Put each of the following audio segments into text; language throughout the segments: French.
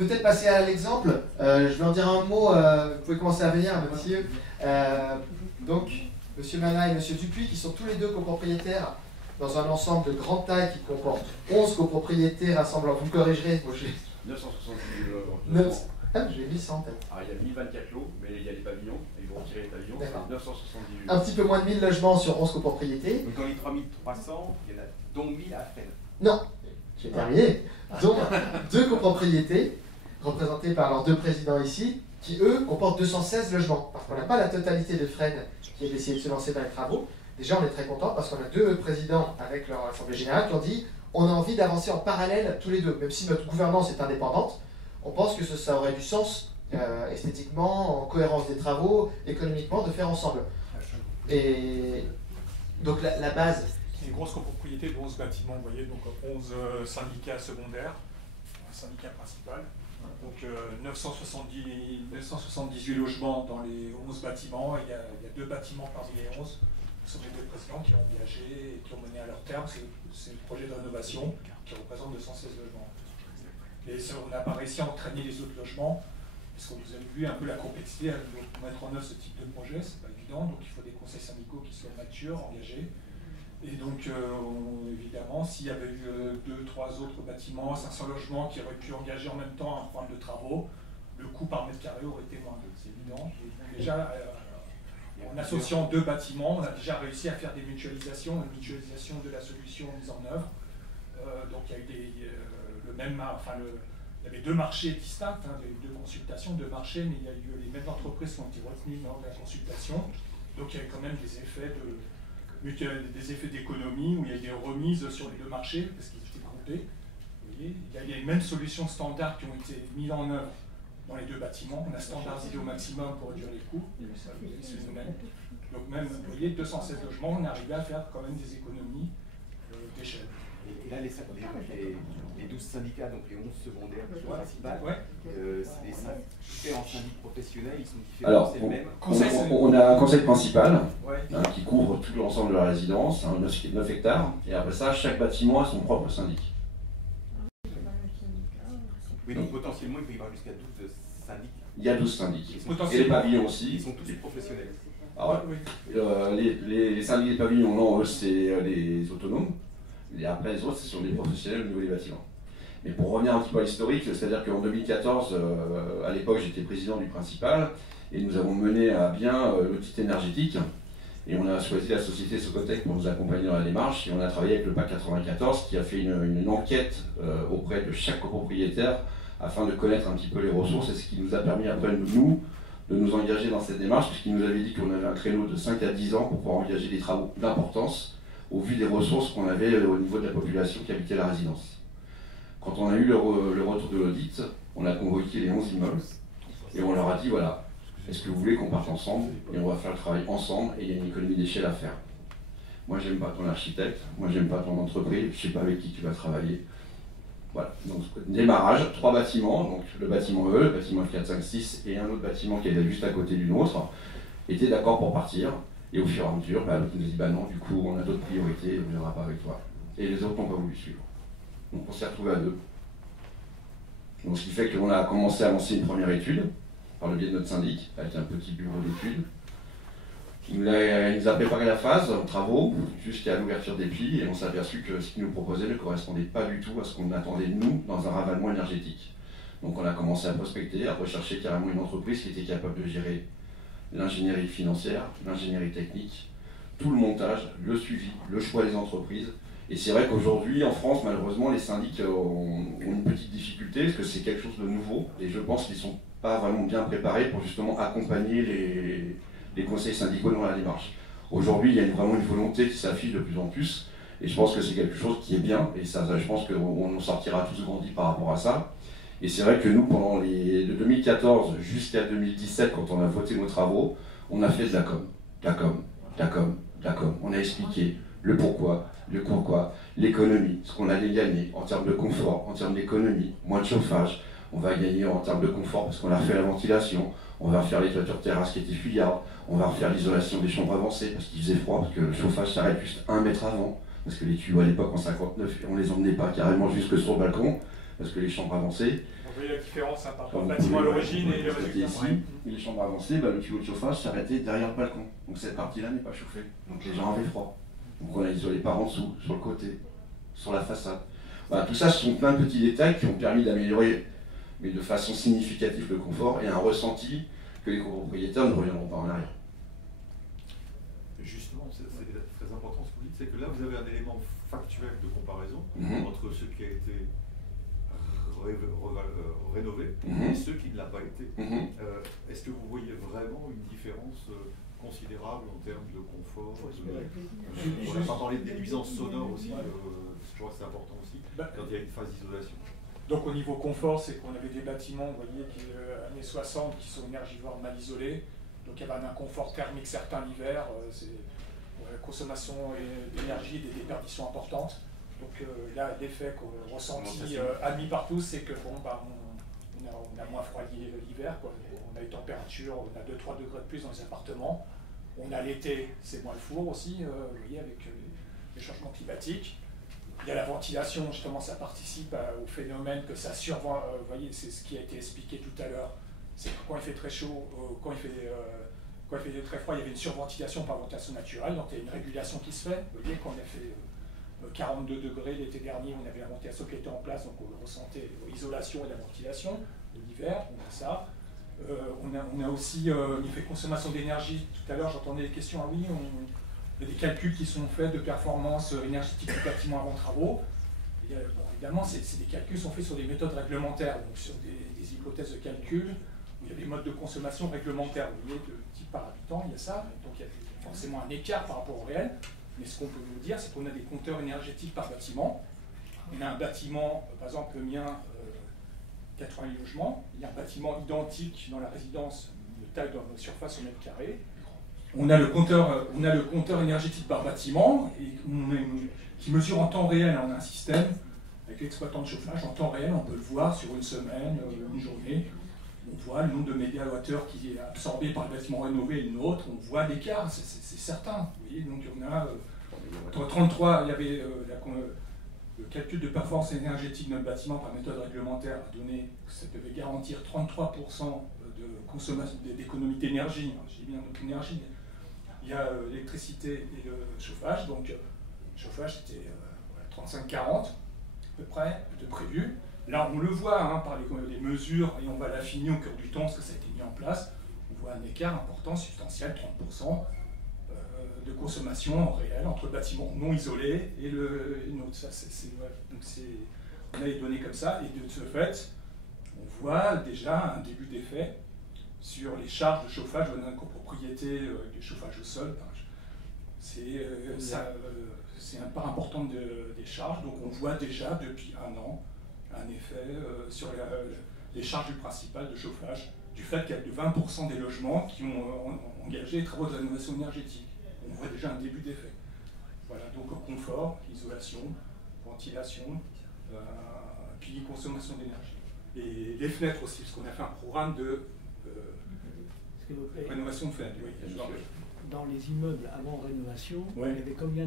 peut-être passer à l'exemple. Je vais en dire un mot, vous pouvez commencer à venir, monsieur. Donc, monsieur Mana et monsieur Dupuis, qui sont tous les deux copropriétaires dans un ensemble de grande taille qui comporte 11 copropriétés rassemblant, vous me corrigerez, moi, 978 lots. Ah, j'ai mis ça en tête. Alors, il y a 1024 lots, mais il y a les pavillons, ils vont retirer les pavillons, c'est 978 lots. Un petit peu moins de 1000 logements sur 11 copropriétés. Donc dans les 3300, il y en a dont 1000 à Fresnes. Non, j'ai terminé. Donc, 2 copropriétés, représentées par leurs 2 présidents ici, qui eux comportent 216 logements. Parce qu'on n'a pas la totalité de Fresnes qui a décidé de se lancer dans les travaux. Déjà, on est très content parce qu'on a 2 présidents avec leur assemblée générale qui ont dit on a envie d'avancer en parallèle tous les 2. Même si notre gouvernance est indépendante, on pense que ça aurait du sens esthétiquement, en cohérence des travaux, économiquement, de faire ensemble. Et donc la base. C'est une grosse copropriété de 11 bâtiments, vous voyez, donc 11 syndicats secondaires, un syndicat principal. Donc 978 logements dans les 11 bâtiments, et il y a 2 bâtiments parmi les 11. Ce sont les 2 présidents qui ont engagé et qui ont mené à leur terme. C'est le projet de rénovation qui représente 216 logements. Et on n'a pas réussi à entraîner les autres logements, parce que vous avez vu un peu la complexité à mettre en œuvre ce type de projet, c'est pas évident, donc il faut des conseils syndicaux qui soient matures, engagés. Et donc évidemment, s'il y avait eu 2-3 autres bâtiments, 500 logements qui auraient pu engager en même temps un programme de travaux, le coût par mètre carré aurait été moindre, c'est évident. Et déjà, en associant 2 bâtiments, on a déjà réussi à faire des mutualisations, une mutualisation de la solution mise en œuvre. Donc il y a eu il y avait 2 marchés distincts, 2 consultations, 2 marchés, mais il y a eu les mêmes entreprises qui ont été retenues lors de la consultation. Donc il y avait quand même des effets d'économie où il y a eu des remises sur les 2 marchés parce qu'ils étaient groupés. Il y a les mêmes solutions standards qui ont été mises en œuvre dans les 2 bâtiments. On a standardisé au maximum pour réduire les coûts. Donc même, vous voyez, 207 logements, on est arrivé à faire quand même des économies d'échelle. Et là, les 12 syndicats, donc les 11 secondaires principales, les différents syndics professionnels, ils sont différents, alors, c'est le même. On a un conseil principal qui couvre tout l'ensemble de la résidence, 9 hectares, et après ça, chaque bâtiment a son propre syndic. Oui, donc potentiellement, il peut y avoir jusqu'à 12 syndics. Il y a 12 syndics. Et les pavillons aussi. Ils sont tous professionnels. Alors, les syndics des pavillons, non, eux, c'est les autonomes. Et après, les autres, ce sont des professionnels au niveau des bâtiments. Mais pour revenir un petit peu à l'historique, c'est-à-dire qu'en 2014, à l'époque, j'étais président du principal, et nous avons mené à bien l'audit énergétique, et on a choisi la société Socotec pour nous accompagner dans la démarche, et on a travaillé avec le PAC 94, qui a fait une enquête auprès de chaque copropriétaire, afin de connaître un petit peu les ressources, et ce qui nous a permis après, nous, de nous engager dans cette démarche, puisqu'il nous avait dit qu'on avait un créneau de 5 à 10 ans pour pouvoir engager des travaux d'importance, au vu des ressources qu'on avait au niveau de la population qui habitait la résidence. Quand on a eu le retour de l'audit, on a convoqué les 11 immeubles et on leur a dit voilà, est-ce que vous voulez qu'on parte ensemble et on va faire le travail ensemble et il y a une économie d'échelle à faire. Moi j'aime pas ton architecte, moi j'aime pas ton entreprise, je sais pas avec qui tu vas travailler. Voilà, donc démarrage, 3 bâtiments, donc le bâtiment E, le bâtiment F4, 5, 6 et un autre bâtiment qui est juste à côté du nôtre, étaient d'accord pour partir. Et au fur et à mesure, l'autre nous a dit bah non, du coup on a d'autres priorités, on ne viendra pas avec toi. Et les autres n'ont pas voulu suivre. Donc on s'est retrouvés à 2. Donc ce qui fait qu'on a commencé à lancer une première étude, par le biais de notre syndic, avec un petit bureau d'études. Il nous a préparé la phase, travaux, jusqu'à l'ouverture des plis, et on s'est aperçu que ce qu'il nous proposait ne correspondait pas du tout à ce qu'on attendait de nous dans un ravalement énergétique. Donc on a commencé à prospecter, à rechercher carrément une entreprise qui était capable de gérer l'ingénierie financière, l'ingénierie technique, tout le montage, le suivi, le choix des entreprises. Et c'est vrai qu'aujourd'hui, en France, malheureusement, les syndics ont une petite difficulté, parce que c'est quelque chose de nouveau, et je pense qu'ils ne sont pas vraiment bien préparés pour justement accompagner les conseils syndicaux dans la démarche. Aujourd'hui, il y a vraiment une volonté qui s'affiche de plus en plus, et je pense que c'est quelque chose qui est bien, et ça, je pense qu'on en sortira tous grandis par rapport à ça. Et c'est vrai que nous, de 2014 jusqu'à 2017, quand on a voté nos travaux, on a fait de la com. On a expliqué le pourquoi, l'économie, ce qu'on allait gagner en termes de confort, en termes d'économie, moins de chauffage. On va gagner en termes de confort parce qu'on a refait la ventilation, on va refaire les toitures terrasses qui étaient fuyardes, on va refaire l'isolation des chambres avancées parce qu'il faisait froid, parce que le chauffage s'arrête juste 1 mètre avant, parce que les tuyaux à l'époque en 59, on les emmenait pas carrément jusque sur le balcon, parce que les chambres avancées. voyez la différence par rapport au bâtiment à l'origine et le résultat. Ici, les chambres avancées, le tuyau de chauffage s'arrêtait derrière le balcon. Donc cette partie-là n'est pas chauffée. Donc les gens avaient froid. Donc on a isolé par en dessous, sur le côté, sur la façade. Voilà, tout ça, ce sont plein de petits détails qui ont permis d'améliorer, mais de façon significative, le confort et un ressenti que les copropriétaires ne reviendront pas en arrière. Justement, c'est très important ce que vous dites, c'est que là vous avez un élément factuel de comparaison entre ce qui a été rénové et ceux qui ne l'a pas été. Est-ce que vous voyez vraiment une différence considérable en termes de confort? On n'a pas parlé des nuisances sonores aussi, je crois que c'est important aussi, quand il y a une phase d'isolation. Donc au niveau confort, c'est qu'on avait des bâtiments, vous voyez, années 60 qui sont énergivores mal isolés. Donc il y avait un inconfort thermique certain l'hiver, consommation d'énergie, des déperditions importantes. Donc là, l'effet qu'on ressentit admis par tous, c'est que bon, bah, on a moins froid l'hiver, on a une température, on a 2-3 degrés de plus dans les appartements. On a l'été, c'est moins le four aussi, vous voyez, avec les changements climatiques. Il y a la ventilation, justement, ça participe au phénomène que ça survent. Vous voyez, c'est ce qui a été expliqué tout à l'heure. C'est que quand il fait très chaud, quand il fait très froid, il y avait une surventilation par ventilation naturelle, donc il y a une régulation qui se fait. Vous voyez, quand on a fait 42 degrés l'été dernier, on avait la ventilation qui était en place, donc on ressentait l'isolation et la ventilation. L'hiver, on a ça. On a aussi l'effet consommation d'énergie. Tout à l'heure, j'entendais des questions. Ah oui, il y a des calculs qui sont faits de performance énergétique du bâtiment avant travaux. Et, bon, évidemment, ces calculs sont faits sur des méthodes réglementaires, donc sur des hypothèses de calcul, où il y a des modes de consommation réglementaires. Vous voyez, de type par habitant, il y a ça. Donc il y a forcément un écart par rapport au réel. Mais ce qu'on peut vous dire, c'est qu'on a des compteurs énergétiques par bâtiment. On a un bâtiment, par exemple le mien, 80 logements. Il y a un bâtiment identique dans la résidence, de taille dans la surface au mètre carré. On a le compteur énergétique par bâtiment qui mesure en temps réel. On a un système avec l'exploitant de chauffage en temps réel. On peut le voir sur une semaine, une journée. On voit le nombre de mégawattheures qui est absorbé par le bâtiment rénové et le nôtre. On voit l'écart, c'est certain. Vous voyez, donc on a 33, il y avait le calcul de performance énergétique de notre bâtiment par méthode réglementaire a donné que ça devait garantir 33% de consommation d'économie d'énergie. J'ai bien notre énergie. Il y a l'électricité et le chauffage. Donc le chauffage c'était 35-40 à peu près de prévu. Là on le voit par les mesures et on va l'affiner au cours du temps parce que ça a été mis en place. On voit un écart important, substantiel, 30%. De consommation réelle entre le bâtiment non isolé et une autre. Donc on a les données comme ça, et de ce fait, on voit déjà un début d'effet sur les charges de chauffage dans une copropriété du chauffage au sol. C'est une part importante des charges, donc on voit déjà depuis un an un effet sur les charges du principal de chauffage, du fait qu'il y a de 20% des logements qui ont engagé les travaux de rénovation énergétique. On voit déjà un début d'effet. Voilà, donc confort, isolation, ventilation, puis consommation d'énergie. Et les fenêtres aussi, parce qu'on a fait un programme de rénovation de fenêtres. Oui, dans les immeubles avant rénovation, il y avait combien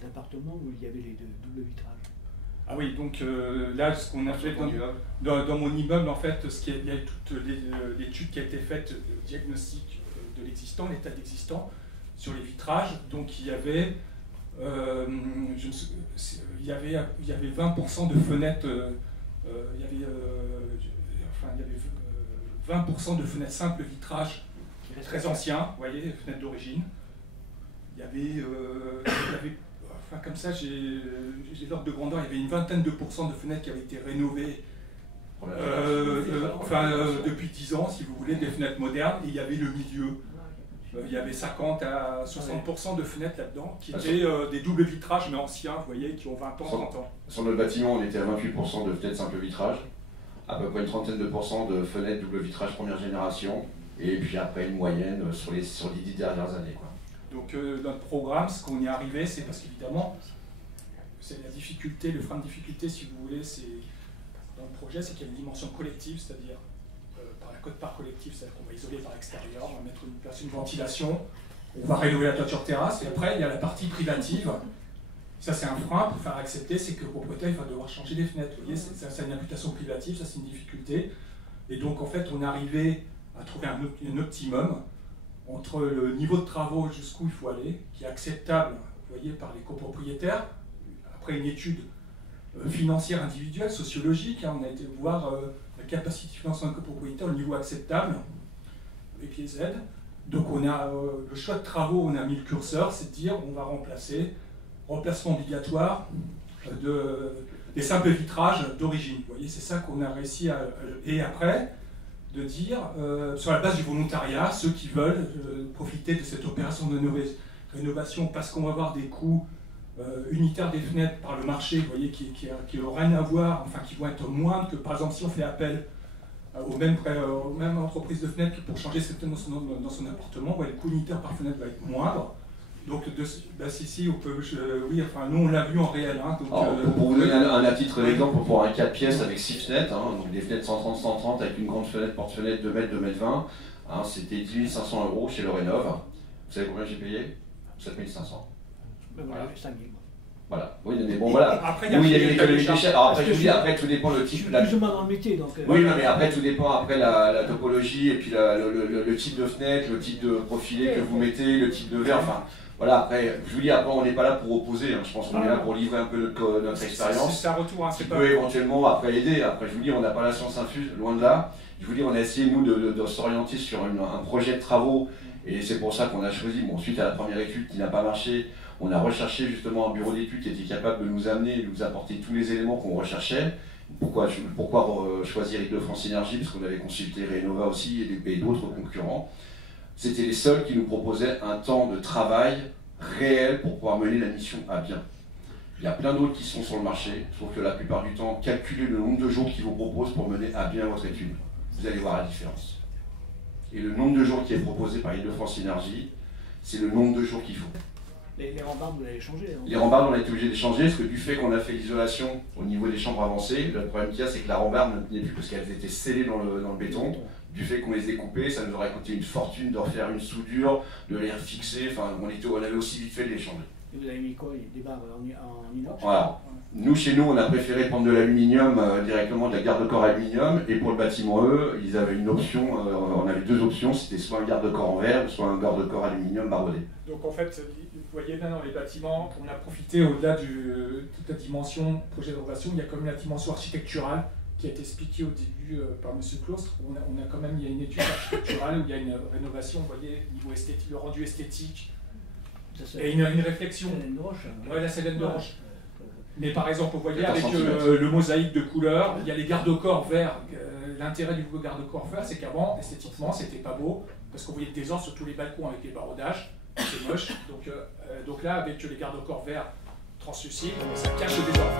d'appartements où il y avait les doubles vitrages? Ah oui, donc là, ce qu'on a fait dans mon immeuble, en fait, il y a toute l'étude qui a été faite, le diagnostic de l'existant, l'état d'existant, sur les vitrages. Donc il y avait 20% de fenêtres, il y avait 20% de fenêtres simples vitrage très anciens, vous voyez, les fenêtres d'origine. Il y avait enfin comme ça, j'ai l'ordre de grandeur, il y avait une vingtaine de pourcents de fenêtres qui avaient été rénovées depuis 10 ans, si vous voulez, des fenêtres modernes, et il y avait le milieu. Il y avait 50 à 60% de fenêtres là-dedans, qui étaient des doubles vitrages, mais anciens, vous voyez, qui ont 20 ans, 30 ans. Sur notre bâtiment, on était à 28% de fenêtres simple vitrage, à peu près une trentaine de pourcents de fenêtres double vitrage première génération, et puis après une moyenne sur les 10 dernières années, quoi. Donc notre programme, ce qu'on y est arrivé, c'est parce qu'évidemment, c'est la difficulté, le frein de difficulté, si vous voulez, c'est dans le projet, c'est qu'il y a une dimension collective, c'est-à-dire par la cote-part collective, c'est-à-dire qu'on va isoler par l'extérieur, on va mettre une ventilation, on va rénover la toiture terrasse, et après il y a la partie privative, Ça, c'est un frein pour faire accepter, c'est que le propriétaire va devoir changer les fenêtres. Vous voyez, c'est une imputation privative, ça c'est une difficulté. Et donc, en fait, on est arrivé à trouver un optimum entre le niveau de travaux jusqu'où il faut aller, qui est acceptable, vous voyez, par les copropriétaires. Après une étude financière individuelle, sociologique, on a été voir la capacité de financement de copropriétaire au niveau acceptable, avec les aides. Donc on a le choix de travaux, on a mis le curseur, c'est de dire on va remplacer, remplacement obligatoire des simples vitrages d'origine. Vous voyez, c'est ça qu'on a réussi à... Et après, de dire, sur la base du volontariat, ceux qui veulent profiter de cette opération de rénovation, parce qu'on va avoir des coûts unitaires des fenêtres par le marché, vous voyez, qui n'ont rien à voir, enfin qui vont être moindres que par exemple si on fait appel aux mêmes entreprises de fenêtres pour changer ce dans son appartement, le coût unitaire par fenêtre va être moindre. Donc, si, on peut, oui, enfin, nous on l'a vu en réel. Hein, donc, pour vous donner à titre d'exemple, pour un 4 pièces avec 6 fenêtres, hein, donc des fenêtres 130-130 avec une grande fenêtre, porte-fenêtre 2 mètres, 2 mètres 20, hein, c'était 10 500 € chez le Rénov'. Vous savez combien j'ai payé? 7 500. Voilà, 5 000. Voilà, oui, mais bon, voilà. Après, oui, il y a une économie d'échelle. Alors après, je vous dis, après, tout dépend le type. Plus ou moins dans le métier, donc. Oui, non, mais après, tout dépend après la topologie et puis le type de fenêtre, le type de profilé que vous mettez, le type de verre, enfin. Voilà, après, je vous dis, après, on n'est pas là pour opposer, hein. Je pense qu'on est là pour livrer un peu notre expérience. C'est un retour, hein, qui peut éventuellement après aider. Après, je vous dis, on n'a pas la science infuse, loin de là. Je vous dis, on a essayé, nous, de s'orienter sur un projet de travaux, et c'est pour ça qu'on a choisi, bon, suite à la première étude qui n'a pas marché, on a recherché justement un bureau d'études qui était capable de nous amener, de nous apporter tous les éléments qu'on recherchait. Pourquoi choisir Île-de-France Énergie? Parce qu'on avait consulté Renova aussi et d'autres concurrents. C'était les seuls qui nous proposaient un temps de travail réel pour pouvoir mener la mission à bien. Il y a plein d'autres qui sont sur le marché, sauf que la plupart du temps, calculez le nombre de jours qu'ils vous proposent pour mener à bien votre étude. Vous allez voir la différence. Et le nombre de jours qui est proposé par Île-de-France Énergie, c'est le nombre de jours qu'il faut. Les rambardes, vous l'avez changé. Les rambardes, on a été obligé de les changer, parce que du fait qu'on a fait l'isolation au niveau des chambres avancées, le problème qu'il y a, c'est que la rambarde ne tenait plus parce qu'elles étaient scellées dans le béton. Du fait qu'on les ait coupées, ça nous aurait coûté une fortune de refaire une soudure, de les refixer, enfin on avait aussi vite fait de les changer. Et vous avez mis quoi? Des barres en inox? Voilà. Nous, chez nous, on a préféré prendre de l'aluminium, directement de la garde-corps aluminium, et pour le bâtiment, eux, ils avaient une option, on avait deux options, c'était soit un garde-corps en verre, soit un garde-corps aluminium barodé. Donc en fait, vous voyez là dans les bâtiments, on a profité au-delà de toute la dimension projet de rénovation, il y a quand même la dimension architecturale qui a été expliquée au début par M. Claustre. On a quand même, il y a une étude architecturale où il y a une rénovation, vous voyez, niveau esthétique, le rendu esthétique, et une réflexion. Ouais, la Célène de Roche. Mais par exemple, vous voyez, avec le mosaïque de couleurs, il y a les garde-corps verts. L'intérêt du garde-corps vert, c'est qu'avant, esthétiquement, c'était pas beau, parce qu'on voyait des désordre sur tous les balcons avec les baraudages, c'est moche. Donc là, avec les garde-corps verts translucides, ça cache le désordre.